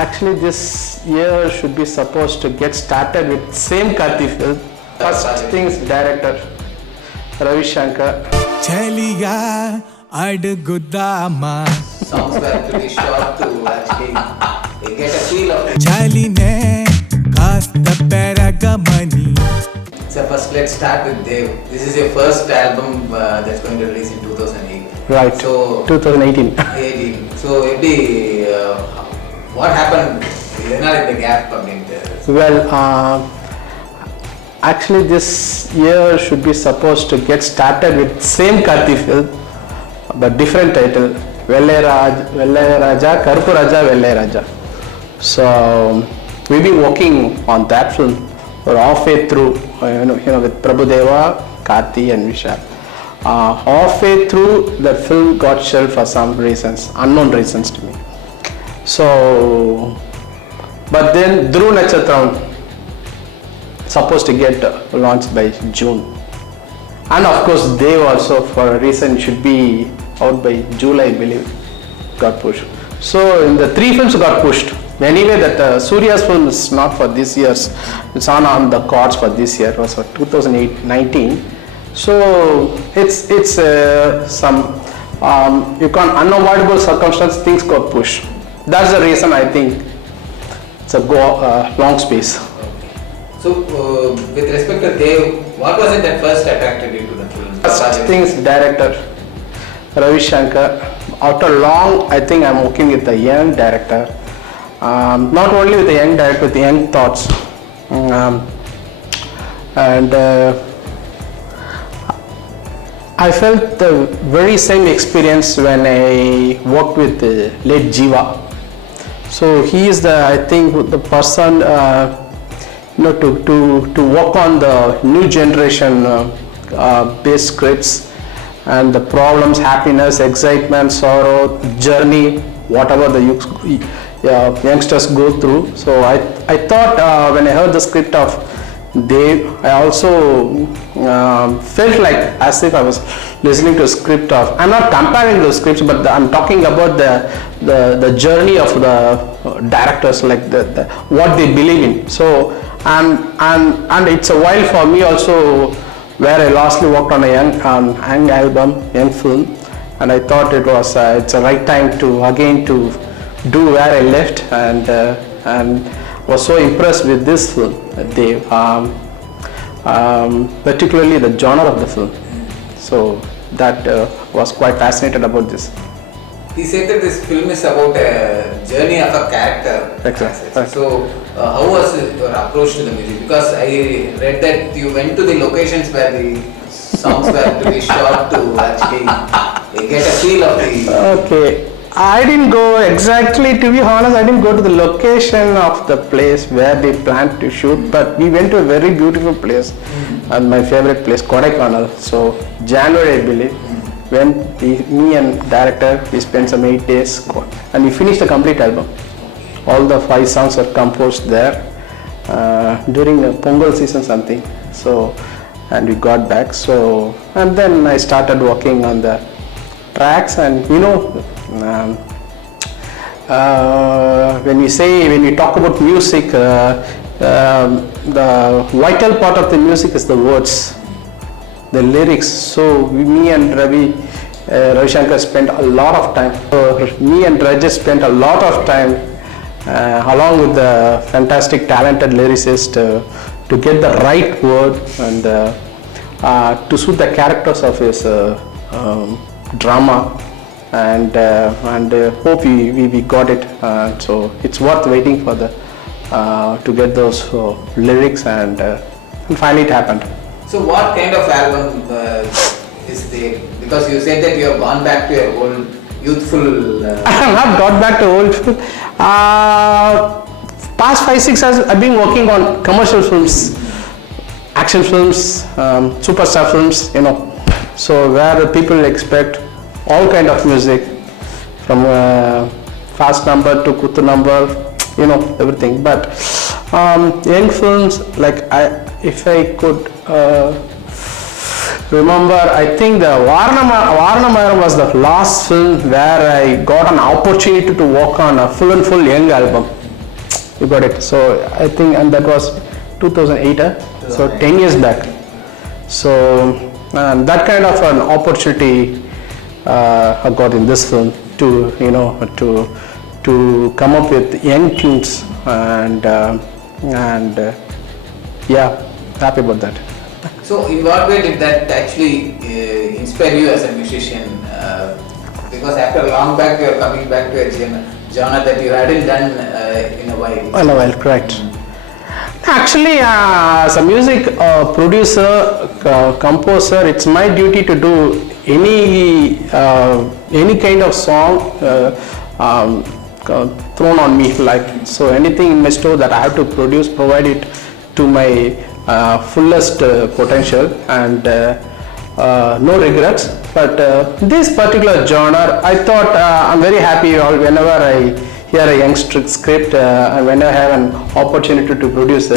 Actually, this year should be supposed to get started with same Karthi film. First things director Ravi Shankar. Chaliya adugudama. Songs were pretty short to actually get a feel of it. Chaline kasta peragamani. So first let's start with Dev. This is your first album that's going to release in 2008. Right. So 2018. 18. So what happened? You're not in the gap. Well, actually, this year should be supposed to get started with same Karthi film, but different title. Jayaraj, Karthi Raja, Jayaraj. So we've been working on that film for halfway through. With Prabhudeva, Karthi, and Vishal. Halfway through, the film got shelved for some reasons, unknown reasons to me. So, but then Dhruv Natchatram supposed to get launched by June, and of course Dev also for a reason should be out by July, I believe, got pushed. So in the three films got pushed. Anyway, that Surya's film is not for this year's. It's on the cards for this year. It was for 2019. So it's some you can't unavoidable circumstance, things got pushed. That's the reason I think it's a long space. So with respect to Dev, what was it that first attracted you to the film? First things director Ravi Shankar. After long, I think I'm working with a young director. Not only with a young director, with young thoughts. And I felt the very same experience when I worked with late Jiva. So he is I think the person to work on the new generation based scripts and the problems, happiness, excitement, sorrow, journey, whatever the youngsters go through. So I thought when I heard the script of Dev, I also felt like as if I was listening to a script of, I'm not comparing those scripts, but I'm talking about the journey of the directors, like what they believe in. So and it's a while for me also, where I lastly worked on a young album, young film, and I thought it's a right time to again to do where I left, and was so impressed with this film, Dev, particularly the genre of the film. So that was quite fascinated about this. He said that this film is about a journey of a character. Exactly. So how was your approach to the music? Because I read that you went to the locations where the songs were to be shot to actually get a feel of the... Okay. I didn't go exactly, to be honest, I didn't go to the location of the place where they planned to shoot, but we went to a very beautiful place, and my favorite place, Kodaikanal. So January, I believe, when me and director, we spent some 8 days, and we finished the complete album. All the 5 songs were composed there during the Pongal season something. So, and we got back. So, and then I started working on the tracks, and when we talk about music, the vital part of the music is the words, the lyrics. So me and Ravi Shankar spent a lot of time. Me and Rajesh spent a lot of time along with the fantastic talented lyricist to get the right word and to suit the characters of his drama, and hope we got it. So it's worth waiting for to get those lyrics, and finally it happened. So what kind of album is there? Because you said that you have gone back to your old youthful... I have not got back to old film. Past 5-6 years I've been working on commercial films, action films, superstar films, so where the people expect all kind of music, from fast number to kuttu number, everything. But young films, like if I could remember, I think the Varnamayaram was the last film where I got an opportunity to work on a full and full young album. You got it. So I think, and that was 2008, so 10 years back. So that kind of an opportunity I got in this film to, to come up with young tunes, and yeah, happy about that. So in what way did that actually inspire you as a musician? Because after long back you are coming back to a genre that you hadn't done in a while. Correct. Actually, as a music producer, composer, it's my duty to do any kind of song thrown on me. Like, so anything in my store that I have to produce, provide it to my fullest potential, and no regrets. But this particular genre, I thought I'm very happy whenever I hear a young script, and when I have an opportunity to produce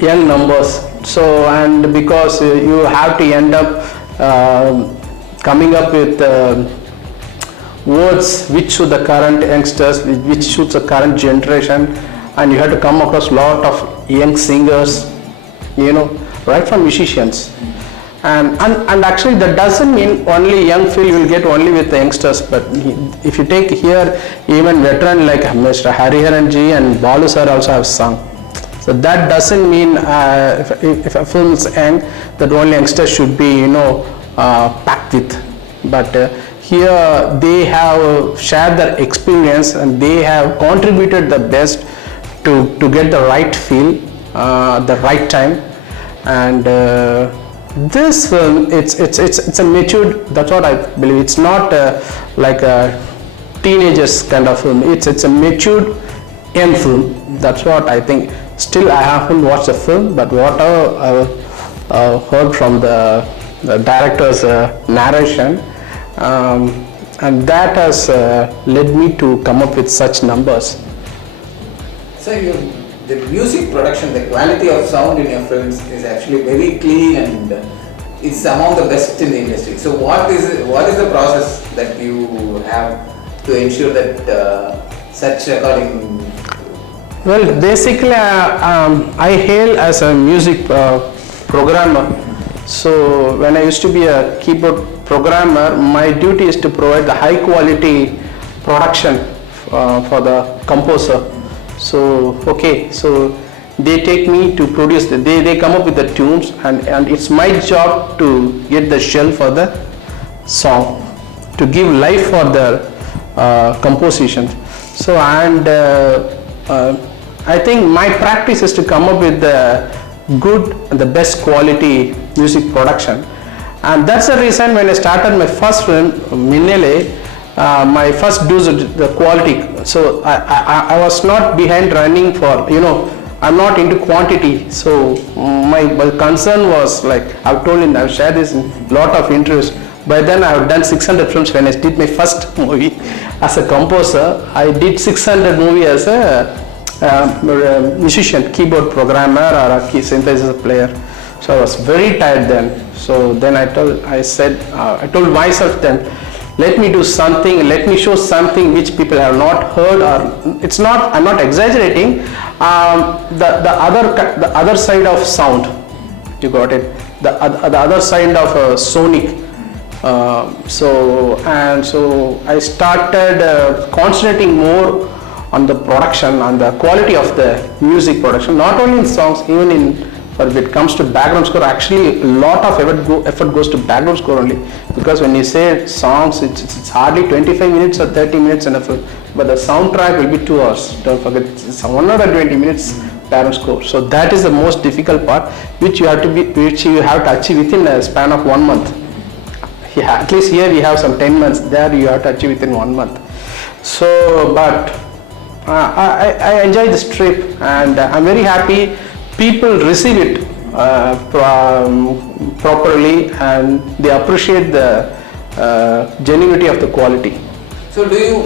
young numbers. So, and because you have to end up coming up with words which suit the current youngsters, which suits the current generation, and you have to come across a lot of young singers, right from musicians. And actually that doesn't mean only young feel will get only with the youngsters, but if you take here, even veteran like Mr. Hariharan ji and Balu sir also have sung. So that doesn't mean if a film is young, that only youngsters should be packed with. But here they have shared their experience, and they have contributed the best to get the right feel, the right time. And this film, it's a matured, that's what I believe. It's not like a teenagers kind of film. It's a matured young film. That's what I think. Still, I haven't watched the film, but whatever I heard from the director's narration, and that has led me to come up with such numbers. So the music production, the quality of sound in your films is actually very clean, and it's among the best in the industry. So what is the process that you have to ensure that such recording? Well, basically, I hail as a music programmer. So when I used to be a keyboard programmer, my duty is to provide the high quality production for the composer. So so they take me to produce, they come up with the tunes, and it's my job to get the shell for the song, to give life for the composition. So, and I think my practice is to come up with the good and the best quality music production. And that's the reason when I started my first film, Minnele, my first do the quality. So I was not behind running for, I'm not into quantity. So my concern was, like I've told him, I've shared this in a lot of interviews. By then I've done 600 films. When I did my first movie as a composer, I did 600 movie as a musician, keyboard programmer, or a key synthesizer player. So I was very tired then. So then I told myself then, let me do something, let me show something which people have not heard, or it's not, I'm not exaggerating, the other side of sound. You got it? The other side of sonic. So I started concentrating more on the production, on the quality of the music production, not only in songs, even in, but if it comes to background score, actually a lot of effort goes to background score only, because when you say songs, it's hardly 25 minutes or 30 minutes in a film, but the soundtrack will be 2 hours. Don't forget, it's 120 minutes background score. So that is the most difficult part, which you have to achieve within a span of 1 month. Yeah, at least here we have some 10 months. There you have to achieve within 1 month. So, but I enjoy this trip, and I'm very happy people receive it properly, and they appreciate the genuinity of the quality. So do you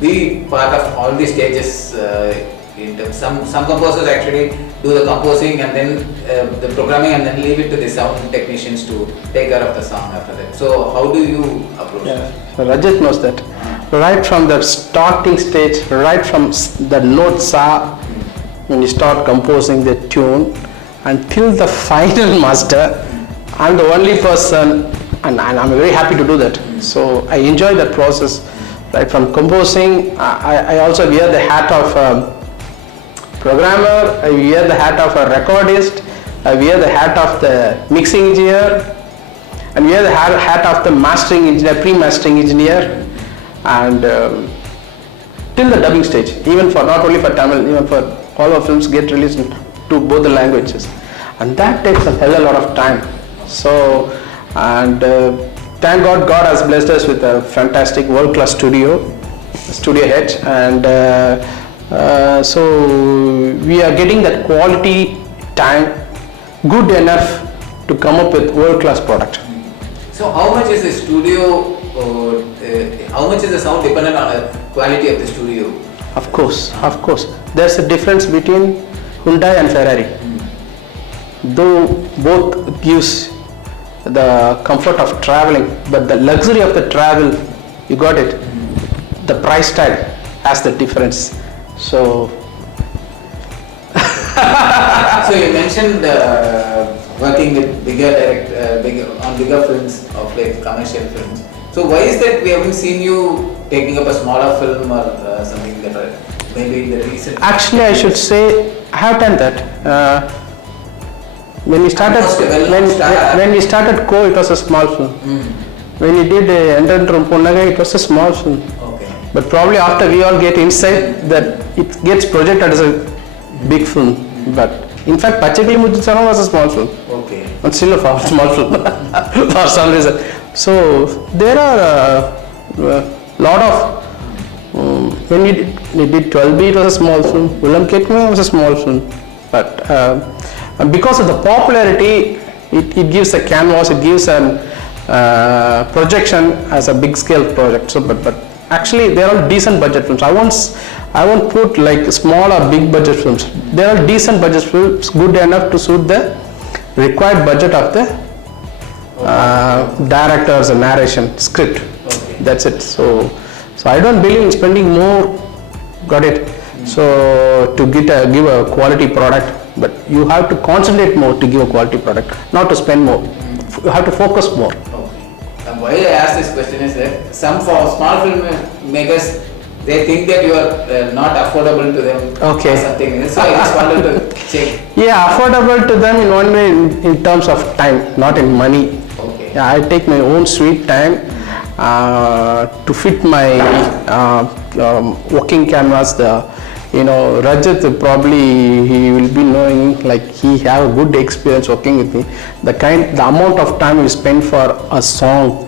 be part of all the stages? Some composers actually do the composing and then the programming, and then leave it to the sound technicians to take care of the song after that. So how do you approach that? So Rajat knows that. right from the starting stage, right from the note sa, when you start composing the tune, until the final master, I'm the only person, and I'm very happy to do that. So I enjoy that process, right from composing. I also wear the hat of programmer, I wear the hat of a recordist, I wear the hat of the mixing engineer, and wear the hat of the mastering engineer, pre-mastering engineer, and till the dubbing stage, even for not only for Tamil, even for all our films get released to both the languages, and that takes a hell of a lot of time. So, and thank God, God has blessed us with a fantastic world-class studio head, and so we are getting that quality time good enough to come up with world-class product. So how much is the studio, how much is the sound dependent on the quality of the studio? Of course. There's a difference between Hyundai and Ferrari. Though both gives the comfort of traveling, but the luxury of the travel, you got it. The price tag has the difference. So So you mentioned working with bigger films of like commercial films. So why is that we haven't seen you taking up a smaller film or something that maybe in the recent? actually, I should say I have done that. When we started Co, it was a small film. When we did Entrant Room Punnagai, it was a small film. Okay. But probably after we all get insight that it gets projected as a big film. But in fact, Pachakli Mujitsana was a small film. Okay. But still a small film for some reason. So there are a lot of when we did 12B, it was a small film. Ulam Ketme was a small film. But because of the popularity, it gives a canvas, it gives an projection as a big scale project. So, but actually, they are all decent budget films. I won't put like small or big budget films. They are decent budget films, good enough to suit the required budget of the director's narration script. Okay. That's it. So I don't believe in spending more. Got it. So to give a quality product, but you have to concentrate more to give a quality product, not to spend more. You have to focus more. Okay. And why I ask this question is that some for small filmmakers, they think that you are not affordable to them. Okay. Or something. So I just wanted to check. Yeah, affordable to them in one way in terms of time, not in money. Okay. Yeah, I take my own sweet time to fit my working canvas. Rajat probably he will be knowing, like he have a good experience working with me. The amount of time we spend for a song.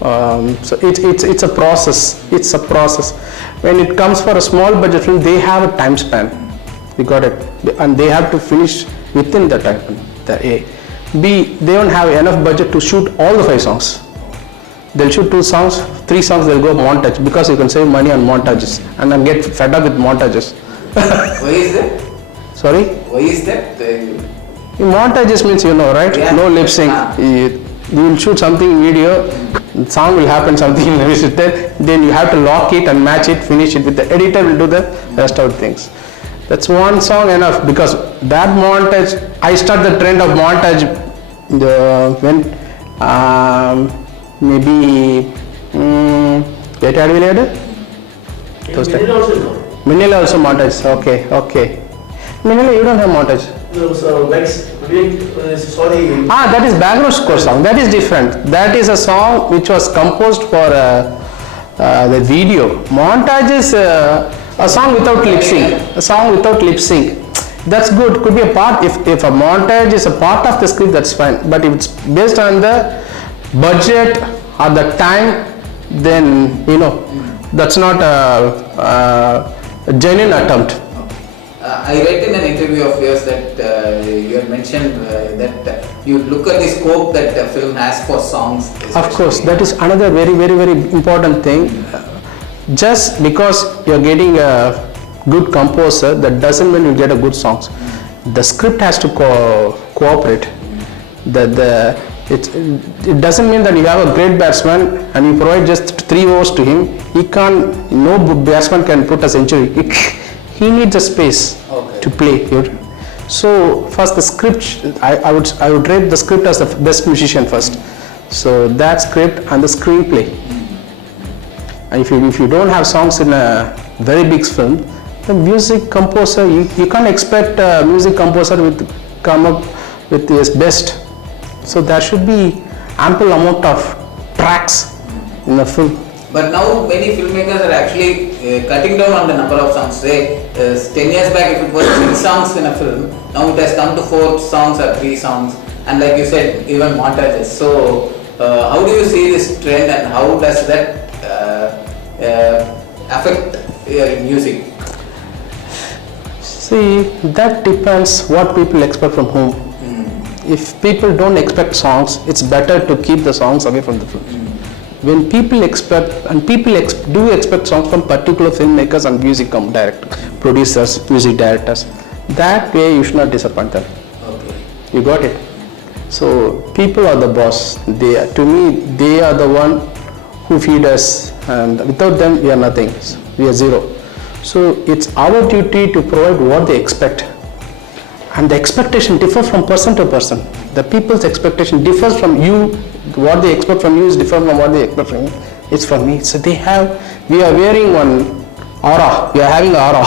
So it's a process. It's a process. When it comes for a small budget film, they have a time span. You got it, and they have to finish within the time. The A, B, they don't have enough budget to shoot all the 5 songs. They'll shoot 2 songs, 3 songs. They'll go montage because you can save money on montages, and then get fed up with montages. Why is that? Sorry. Why is that? Montages means right? Yeah. No lip sync. You will shoot something in video, the song will happen something in the then you have to lock it and match it, finish it with the editor will do the rest of the things. That's one song enough, because that montage, I start the trend of montage when maybe Manila also montage. Okay. Manila, you don't have montage. No, so sorry. That is background score song. That is different. That is a song which was composed for the video. Montage is a song without lip sync. A song without lip sync. That's good. Could be a part. If a montage is a part of the script, that's fine. But if it's based on the budget or the time, then that's not a genuine attempt. I read in an interview of yours that you had mentioned that you look at the scope that the film has for songs. Of course, that is another very, very, very important thing. Just because you're getting a good composer, that doesn't mean you get a good songs. The script has to cooperate. It doesn't mean that you have a great batsman and you provide just 3 overs to him. He can't. No batsman can put a century. He needs a space to play here. So first the script. I would rate the script as the best musician first. So that script and the screenplay. And if you don't have songs in a very big film, the music composer, you can't expect a music composer to come up with his best. So there should be ample amount of tracks in the film. But now many filmmakers are actually cutting down on the number of songs. Say 10 years back, if it was 3 songs in a film, now it has come to 4 songs or 3 songs, and like you said, even montages. So how do you see this trend, and how does that affect music? See, that depends what people expect from whom. If people don't expect songs, it's better to keep the songs away from the film. When people expect, and people do expect songs from particular filmmakers and music directors, producers, music directors, that way you should not disappoint them. Okay. You got it? So people are the boss. To me, they are the one who feed us, and without them we are nothing. We are zero. So it's our duty to provide what they expect. And the expectation differs from person to person. The people's expectation differs from you. What they expect from you is different from what they expect from you. It's from me. So we are wearing one aura. We are having aura.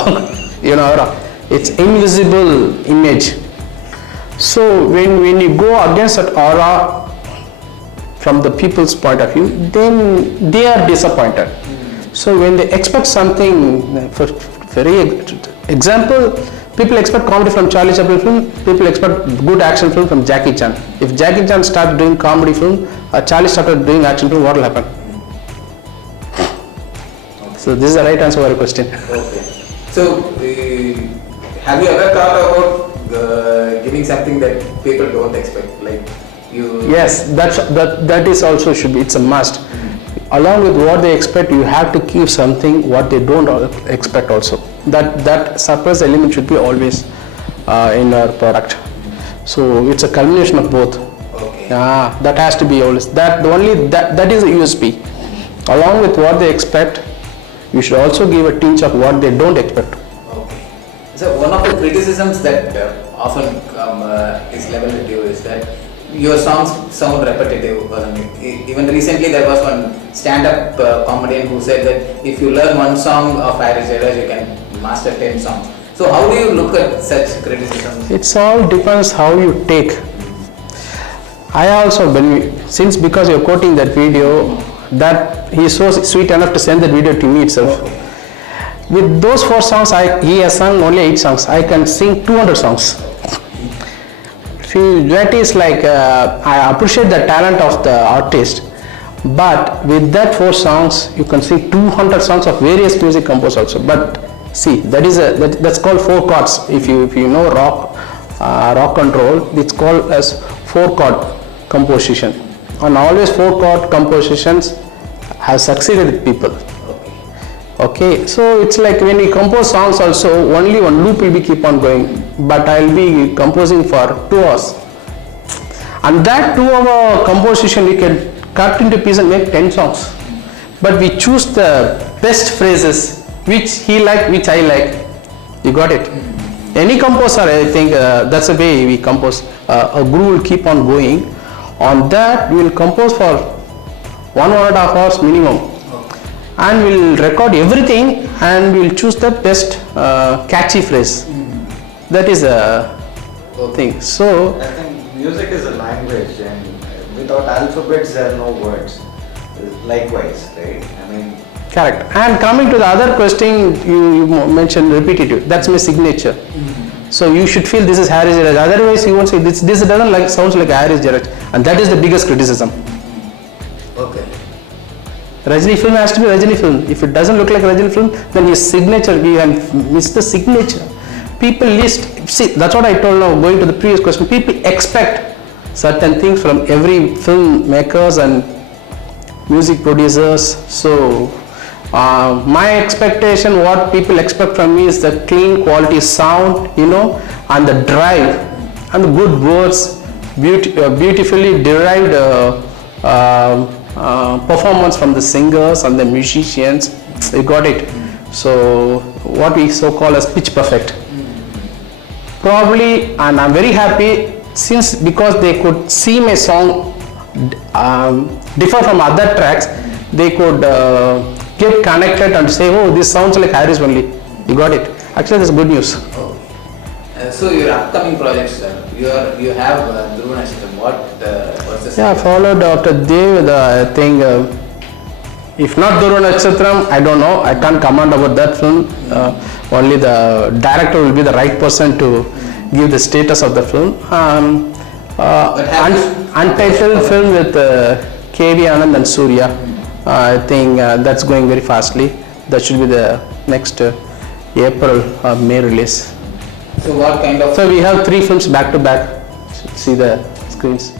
Aura. It's invisible image. So when you go against that aura from the people's point of view, then they are disappointed. So when they expect something, for very example, people expect comedy from Charlie Chaplin film, people expect good action film from Jackie Chan. If Jackie Chan starts doing comedy film, or Charlie started doing action film, what will happen? Okay. So this is the right answer for your question. Okay. So have you ever thought about giving something that people don't expect, like you? Yes, that is also should be. It's a must. Along with what they expect, you have to give something what they don't expect also. That surprise element should be always in our product. So it's a culmination of both. Okay. That has to be always. That is a USP. Along with what they expect, you should also give a tinge of what they don't expect. Okay. So one of the criticisms that often is leveled at you is that your songs sound repetitive or something. Even recently there was one stand-up comedian who said that if you learn one song of Jayaraj, you can master 10 songs. So how do you look at such criticisms? It's all depends how you take. I also, because you're quoting that video, that he is so sweet enough to send that video to me itself. Okay. With those 4 songs, he has sung only 8 songs. I can sing 200 songs. That is like, I appreciate the talent of the artist, but with that 4 songs, you can sing 200 songs of various music composers also. But see, that's called 4 chords. If you know rock and roll, it's called as 4 chord composition. And always 4 chord compositions have succeeded with people. Okay, so it's like when we compose songs also, only one loop will be keep on going, but I'll be composing for 2 hours. And that 2-hour composition we can cut into pieces and make 10 songs. But we choose the best phrases, which he like, which I like. You got it? Any composer, I think that's the way we compose. A groove will keep on going. On that, we will compose for 1.5 hours minimum. And we'll record everything and we'll choose the best catchy phrase. That is a thing. So I think music is a language, and without alphabets there are no words. Likewise, right? I mean, correct. And coming to the other question you mentioned, repetitive. That's my signature. So you should feel this is Jayaraj. Otherwise you won't say this doesn't sounds like Jayaraj, and that is the biggest criticism. Okay. Rajini film has to be Rajini film. If it doesn't look like Rajini film, then his signature, we have missed the signature. People see, that's what I told now, going to the previous question. People expect certain things from every filmmakers and music producers. So my expectation, what people expect from me is the clean quality sound, and the drive and the good words beautifully derived performance from the singers and the musicians. You got it. So what we so call as pitch perfect. Probably, and I'm very happy since because they could see my song differ from other tracks, they could get connected and say, oh, this sounds like Harris only. You got it. Actually, that's good news. Oh. So your upcoming projects, you have Dhruva Nakshatram. What's the Yeah, followed after Dev, I think, if not Dhruva Nakshatram, I don't know. I can't comment about that film. Only the director will be the right person to give the status of the film. Untitled film with K.V. Anand and Surya. I think that's going very fastly. That should be the next April or May release. So what kind of... So we have 3 films back to back. See the screens.